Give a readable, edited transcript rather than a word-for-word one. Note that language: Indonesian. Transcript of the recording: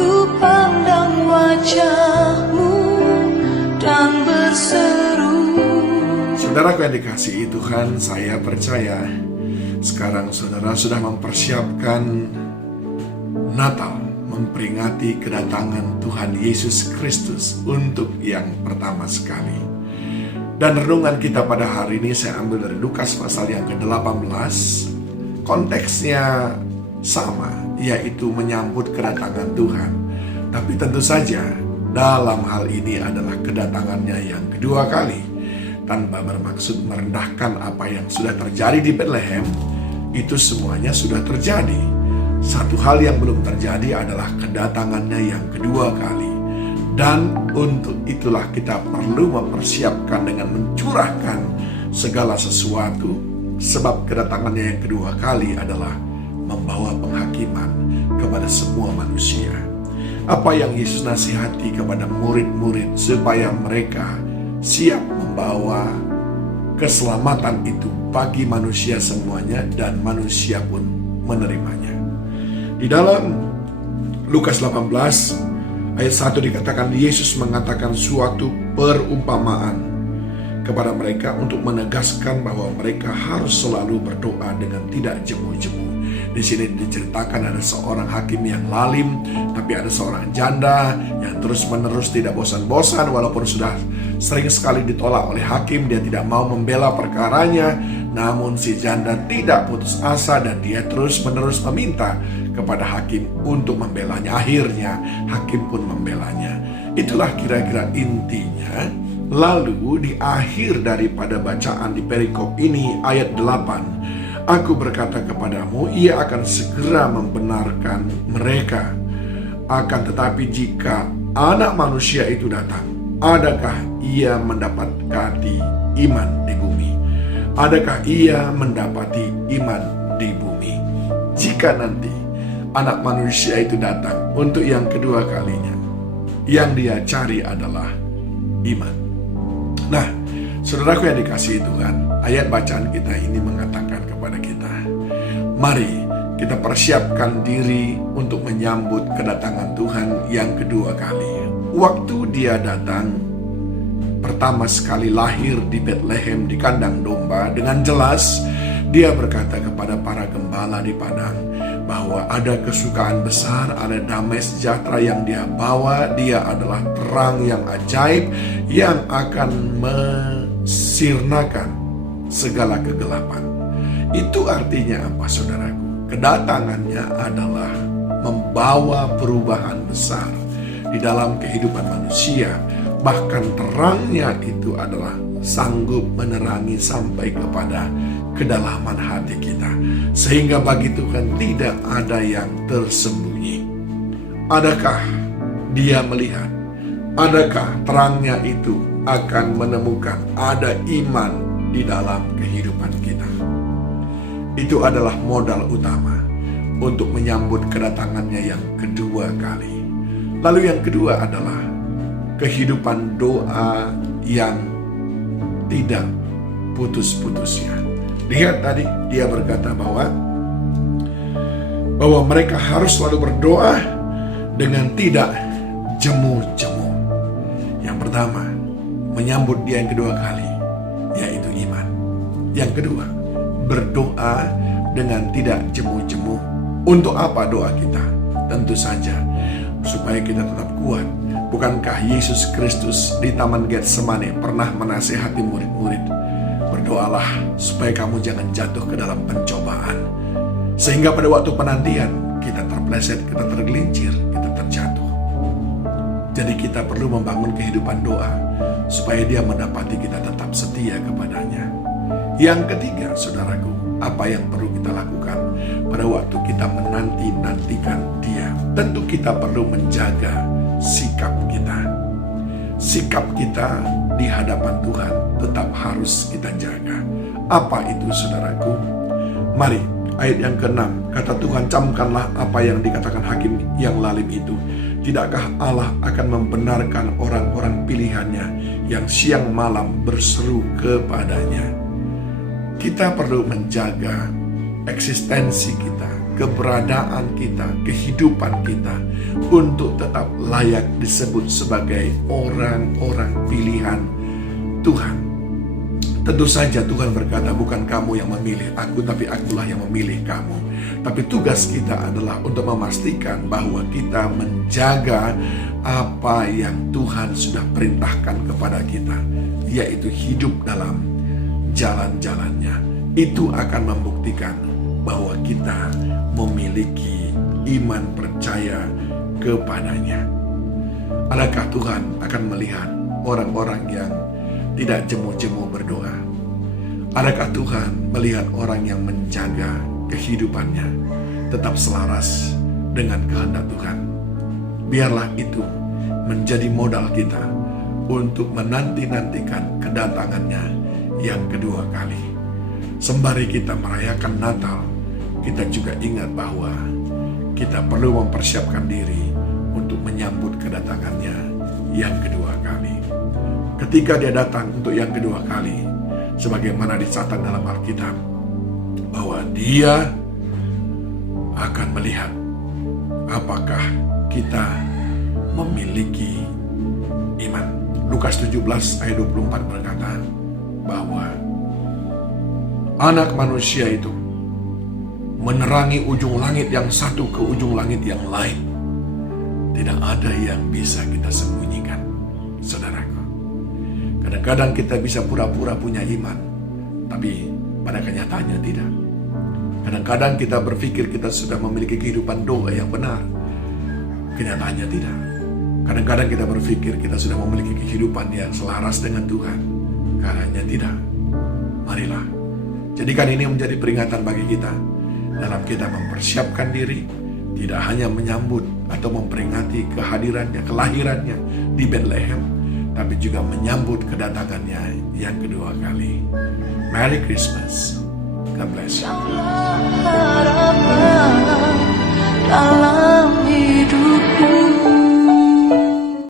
Ku pandang wajah-Mu dan berseru. Saudaraku yang dikasihi Tuhan, saya percaya sekarang saudara sudah mempersiapkan Natal, memperingati kedatangan Tuhan Yesus Kristus untuk yang pertama sekali. Dan renungan kita pada hari ini saya ambil dari Lukas pasal yang ke-18. Konteksnya sama, yaitu menyambut kedatangan Tuhan. Tapi tentu saja dalam hal ini adalah kedatangannya yang kedua kali. Tanpa bermaksud merendahkan apa yang sudah terjadi di Bethlehem, itu semuanya sudah terjadi. Satu hal yang belum terjadi adalah kedatangannya yang kedua kali. Dan untuk itulah kita perlu mempersiapkan dengan mencurahkan segala sesuatu, sebab kedatangannya yang kedua kali adalah membawa penghakiman kepada semua manusia. Apa yang Yesus nasihati kepada murid-murid supaya mereka siap membawa keselamatan itu bagi manusia semuanya, dan manusia pun menerimanya. Di dalam Lukas 18 ayat 1 dikatakan, Yesus mengatakan suatu perumpamaan kepada mereka untuk menegaskan bahwa mereka harus selalu berdoa dengan tidak jemu-jemu. Di sini diceritakan ada seorang hakim yang lalim, tapi ada seorang janda yang terus-menerus tidak bosan-bosan walaupun sudah sering sekali ditolak oleh hakim. Dia tidak mau membela perkaranya, namun si janda tidak putus asa dan dia terus-menerus meminta kepada hakim untuk membelanya. Akhirnya hakim pun membelanya. Itulah kira-kira intinya. Lalu di akhir daripada bacaan di perikop ini ayat 8, Aku berkata kepadamu, ia akan segera membenarkan mereka. Akan tetapi jika anak manusia itu datang, adakah ia mendapati iman di bumi? Adakah ia mendapati iman di bumi? Jika nanti anak manusia itu datang untuk yang kedua kalinya, yang dia cari adalah iman. Nah, saudaraku yang dikasihi Tuhan, ayat bacaan kita ini mengatakan kepada kita, mari kita persiapkan diri untuk menyambut kedatangan Tuhan yang kedua kali. Waktu dia datang pertama sekali lahir di Bethlehem di kandang domba, dengan jelas dia berkata kepada para gembala di padang bahwa ada kesukaan besar, ada damai sejahtera yang dia bawa. Dia adalah terang yang ajaib yang akan sirnakan segala kegelapan. Itu artinya apa, saudaraku? Kedatangannya adalah membawa perubahan besar di dalam kehidupan manusia. Bahkan terangnya itu adalah sanggup menerangi sampai kepada kedalaman hati kita, sehingga bagi Tuhan tidak ada yang tersembunyi. Adakah dia melihat? Adakah terangnya itu akan menemukan ada iman di dalam kehidupan kita? Itu adalah modal utama untuk menyambut kedatangannya yang kedua kali. Lalu yang kedua adalah kehidupan doa yang tidak putus-putusnya. Lihat tadi dia berkata bahwa mereka harus selalu berdoa dengan tidak jemu-jemu. Yang pertama, menyambut dia yang kedua kali, yaitu iman. Yang kedua, berdoa dengan tidak jemu-jemu. Untuk apa doa kita? Tentu saja supaya kita tetap kuat. Bukankah Yesus Kristus di Taman Getsemani pernah menasihati murid-murid, berdoalah supaya kamu jangan jatuh ke dalam pencobaan, sehingga pada waktu penantian kita terpleset, kita tergelincir, kita terjatuh. Jadi kita perlu membangun kehidupan doa supaya dia mendapati kita tetap setia kepadanya. Yang ketiga, saudaraku, apa yang perlu kita lakukan pada waktu kita menanti-nantikan dia? Tentu kita perlu menjaga sikap kita. Sikap kita di hadapan Tuhan tetap harus kita jaga. Apa itu, saudaraku? Mari, ayat yang ke-6, kata Tuhan, camkanlah apa yang dikatakan hakim yang lalim itu. Tidakkah Allah akan membenarkan orang-orang pilihannya yang siang malam berseru kepadanya? Kita perlu menjaga eksistensi kita, keberadaan kita, kehidupan kita untuk tetap layak disebut sebagai orang-orang pilihan Tuhan. Tentu saja Tuhan berkata, bukan kamu yang memilih aku, tapi akulah yang memilih kamu. Tapi tugas kita adalah untuk memastikan bahwa kita menjaga apa yang Tuhan sudah perintahkan kepada kita, yaitu hidup dalam jalan-jalannya. Itu akan membuktikan bahwa kita memiliki iman percaya kepadanya. Adakah Tuhan akan melihat orang-orang yang tidak jemu-jemu berdoa? Adakah Tuhan melihat orang yang menjaga kehidupannya tetap selaras dengan kehendak Tuhan? Biarlah itu menjadi modal kita untuk menanti-nantikan kedatangannya yang kedua kali. Sembari kita merayakan Natal, kita juga ingat bahwa kita perlu mempersiapkan diri untuk menyambut kedatangannya yang kedua kali. Ketika dia datang untuk yang kedua kali, sebagaimana dicatat dalam Alkitab, bahwa dia akan melihat apakah kita memiliki iman. Lukas 17 ayat 24 berkata bahwa Anak Manusia itu menerangi ujung langit yang satu ke ujung langit yang lain. Tidak ada yang bisa kita sembunyikan, saudaraku. Kadang-kadang kita bisa pura-pura punya iman, tapi pada kenyataannya tidak. Kadang-kadang kita berpikir kita sudah memiliki kehidupan doa yang benar, kenyataannya tidak. Kadang-kadang kita berpikir kita sudah memiliki kehidupan yang selaras dengan Tuhan, karenanya tidak. Marilah, jadikan ini menjadi peringatan bagi kita dalam kita mempersiapkan diri, tidak hanya menyambut atau memperingati kehadirannya, kelahirannya di Bethlehem, tapi juga menyambut kedatangannya yang kedua kali. Merry Christmas. God bless you.